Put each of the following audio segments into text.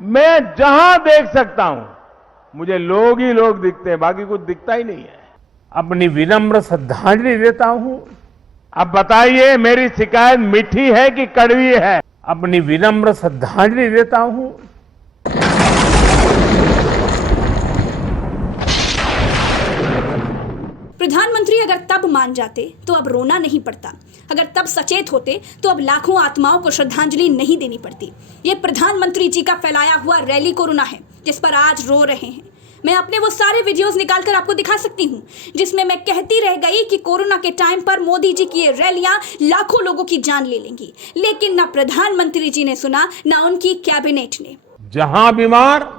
मैं जहां देख सकता हूं मुझे लोग ही लोग दिखते हैं, बाकी कुछ दिखता ही नहीं है। अपनी विनम्र श्रद्धांजलि देता हूं। अब बताइए मेरी शिकायत मीठी है कि कड़वी है? अपनी विनम्र श्रद्धांजलि देता हूं। प्रधानमंत्री अगर तब मान जाते तो अब रोना नहीं पड़ता, अगर तब सचेत होते तो अब लाखों आत्माओं को श्रद्धांजलि नहीं देनी पड़ती। ये प्रधानमंत्री जी का फैलाया हुआ रैली कोरोना है जिस पर आज रो रहे हैं। मैं अपने वो सारे वीडियोस निकालकर आपको दिखा सकती हूँ जिसमें मैं कहती रह गई कि कोरोना के टाइम पर मोदी जी की ये रैलियां लाखों लोगों की जान ले लेंगी, लेकिन ना प्रधानमंत्री जी ने सुना ना उनकी कैबिनेट ने। जहां बीमार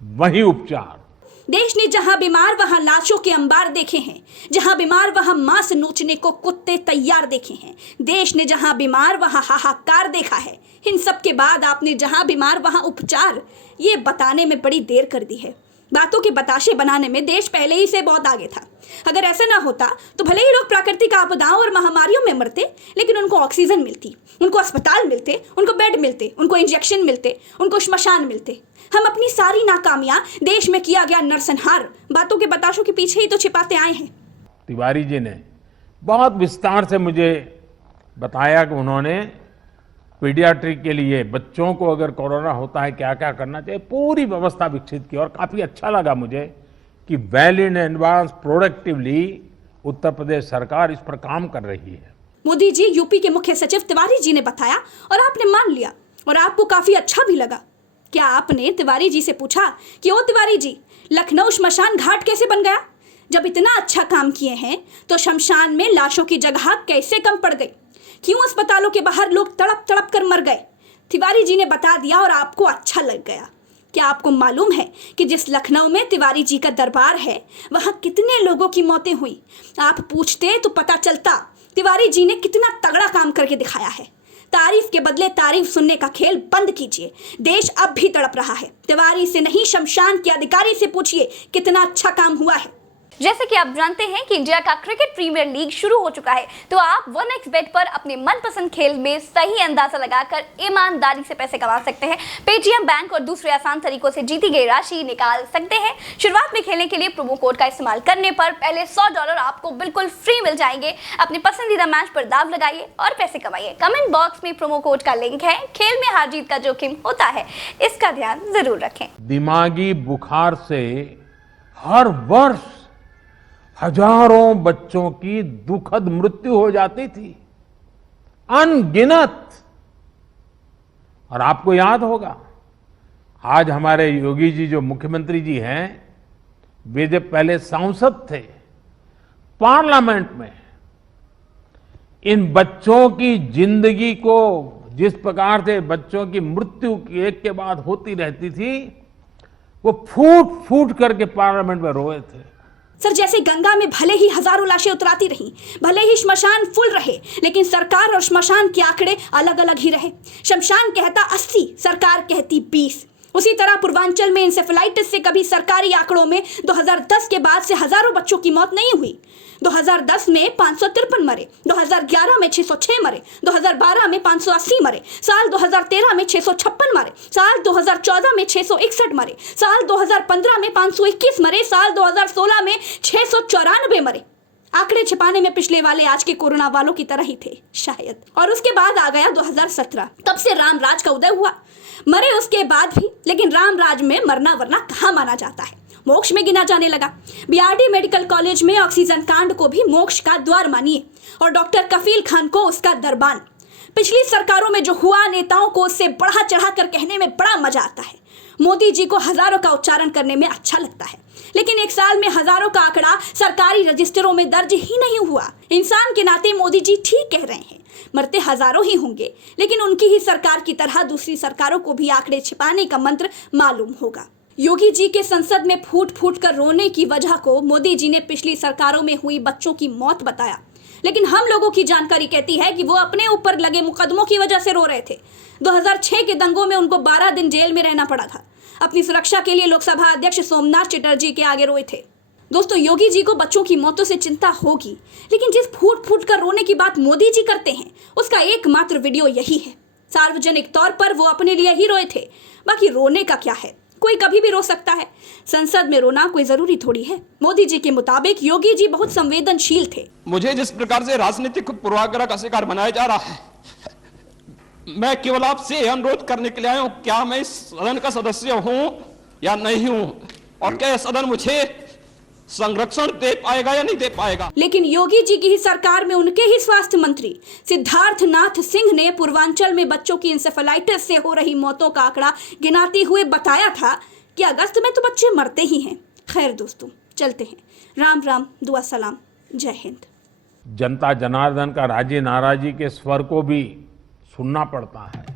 वहीं उपचार। देश ने जहां बीमार वहां लाशों के अंबार देखे हैं, जहां बीमार वहां मांस नोचने को कुत्ते तैयार देखे हैं। देश ने जहां बीमार वहां हाहाकार देखा है। इन सब के बाद आपने जहां बीमार वहां उपचार, ये बताने में बड़ी देर कर दी है। बातों के बताशे बनाने में देश पहले ही से बहुत आगे था। अगर ऐसा ना होता तो भले ही लोग प्राकृतिक आपदाओं और महामारियों में मरते, लेकिन उनको ऑक्सीजन मिलती, उनको अस्पताल मिलते, उनको बेड मिलते, उनको इंजेक्शन मिलते, उनको श्मशान मिलते। हम अपनी सारी नाकामियां, देश में किया गया नरसंहार बातों के बताशों के पीछे ही तो छिपाते आए हैं। तिवारी जी ने बहुत विस्तार से मुझे बताया कि उन्होंने पीडियाट्रिक के लिए बच्चों को अगर कोरोना होता है क्या क्या करना चाहिए, पूरी व्यवस्था विकसित की। और काफी अच्छा लगा मुझे कि well in advance productively Uttar Pradesh सरकार इस पर काम कर रही है। मोदी जी यूपी के मुख्य सचिव तिवारी जी ने बताया और आपने मान लिया और आपको काफी अच्छा भी लगा। क्या आपने तिवारी जी से पूछा कि ओ तिवारी जी, लखनऊ श्मशान घाट कैसे बन गया? जब इतना अच्छा काम किए हैं तो शमशान में लाशों की जगह कैसे कम पड़ गई? क्यों अस्पतालों के बाहर लोग तड़प तड़प कर मर गए? तिवारी जी ने बता दिया और आपको अच्छा लग गया। क्या आपको मालूम है कि जिस लखनऊ में तिवारी जी का दरबार है वहां कितने लोगों की मौतें हुई? आप पूछते तो पता चलता तिवारी जी ने कितना तगड़ा काम करके दिखाया है। तारीफ के बदले तारीफ सुनने का खेल बंद कीजिए। देश अब भी तड़प रहा है। तिवारी से नहीं, शमशान के अधिकारी से पूछिए कितना अच्छा काम हुआ है। जैसे कि आप जानते हैं कि इंडिया का क्रिकेट प्रीमियर लीग शुरू हो चुका है, तो आप 1xBet पर अपने मनपसंद खेल में सही अंदाजा लगाकर ईमानदारी से पैसे कमा सकते हैं। पेटीएम, बैंक और दूसरे आसान तरीकों से जीती गई राशि निकाल सकते हैं। शुरुआत में खेलने के लिए प्रोमो कोड का इस्तेमाल करने पर पहले $100 आपको बिल्कुल फ्री मिल जाएंगे। अपने पसंदीदा मैच पर दाव लगाइए और पैसे कमाइए। कमेंट बॉक्स में प्रोमो कोड का लिंक है। खेल में हार जीत का जोखिम होता है, इसका ध्यान जरूर रखें। दिमागी बुखार से हर वर्ष हजारों बच्चों की दुखद मृत्यु हो जाती थी, अनगिनत। और आपको याद होगा, आज हमारे योगी जी जो मुख्यमंत्री जी हैं, वे जब पहले सांसद थे पार्लियामेंट में, इन बच्चों की जिंदगी को जिस प्रकार से बच्चों की मृत्यु एक के बाद होती रहती थी, वो फूट फूट करके पार्लियामेंट में रोए थे। सर, जैसे गंगा में भले ही हजारों लाशें उतराती रहीं, भले ही श्मशान फुल रहे, लेकिन सरकार और श्मशान के आंकड़े अलग अलग ही रहे। शमशान कहता 80, सरकार कहती 20। उसी तरह पूर्वांचल में इंसेफेलाइटिस से कभी सरकारी आंकड़ों में 2010 के बाद से हजारों बच्चों की मौत नहीं हुई। 2010 में 553 मरे, 2011 में 606 मरे, 2012 में 580 मरे, साल 2013 में 656 मरे, साल 2014 में 661 मरे, साल 2015 में 521 मरे, साल 2016 में 694 मरे। आंकड़े छिपाने में पिछले वाले आज के कोरोना वालों की तरह ही थे शायद। और उसके बाद आ गया 2017, तब से राम राज का उदय हुआ। मरे उसके बाद भी, लेकिन राम राज में मरना वरना कहाँ माना जाता है, मोक्ष में गिना जाने लगा। बीआरडी मेडिकल कॉलेज में ऑक्सीजन कांड को भी मोक्ष का द्वार मानिए और डॉक्टर कफील खान को उसका दरबान। पिछली सरकारों में जो हुआ, नेताओं को उससे बढ़ा चढ़ा कर कहने में बड़ा मजा आता है। मोदी जी को हजारों का उच्चारण करने में अच्छा लगता है, लेकिन एक साल में हजारों का आंकड़ा सरकारी रजिस्टरों में दर्ज ही नहीं हुआ। इंसान के नाते मोदी जी ठीक कह रहे हैं, मरते हजारों ही होंगे, लेकिन उनकी ही सरकार की तरह दूसरी सरकारों को भी आंकड़े छिपाने का मंत्र मालूम होगा। योगी जी के संसद में फूट फूट कर रोने की वजह को मोदी जी ने पिछली सरकारों में हुई बच्चों की मौत बताया, लेकिन हम लोगों की जानकारी कहती है कि वो अपने ऊपर लगे मुकदमों की वजह से रो रहे थे। 2006 के दंगों में उनको 12 दिन जेल में रहना पड़ा था। अपनी सुरक्षा के लिए लोकसभा अध्यक्ष सोमनाथ चटर्जी के आगे रोए थे। दोस्तों, योगी जी को बच्चों की मौतों से चिंता होगी, लेकिन जिस फूट फूट कर रोने की बात मोदी जी करते हैं उसका एकमात्र वीडियो यही है। सार्वजनिक तौर पर वो अपने लिए ही रोए थे। बाकी रोने का क्या है, कोई कभी भी रो सकता है। संसद में रोना कोई जरूरी थोड़ी है। मोदी जी के मुताबिक योगी जी बहुत संवेदनशील थे। मुझे जिस प्रकार से राजनीतिक पूर्वाग्रह का शिकार बनाया जा रहा है, मैं केवल आपसे अनुरोध करने के लिए आया हूं, क्या मैं इस सदन का सदस्य हूं या नहीं हूं, और क्या यह सदन मुझे संरक्षण दे पाएगा या नहीं दे पाएगा। लेकिन योगी जी की ही सरकार में उनके ही स्वास्थ्य मंत्री सिद्धार्थनाथ सिंह ने पूर्वांचल में बच्चों की इंसेफेलाइटिस से हो रही मौतों का आंकड़ा गिनाते हुए बताया था कि अगस्त में तो बच्चे मरते ही हैं। खैर दोस्तों, चलते हैं। राम राम, दुआ सलाम, जय हिंद। जनता जनार्दन का राजी नाराजी के स्वर को भी सुनना पड़ता है।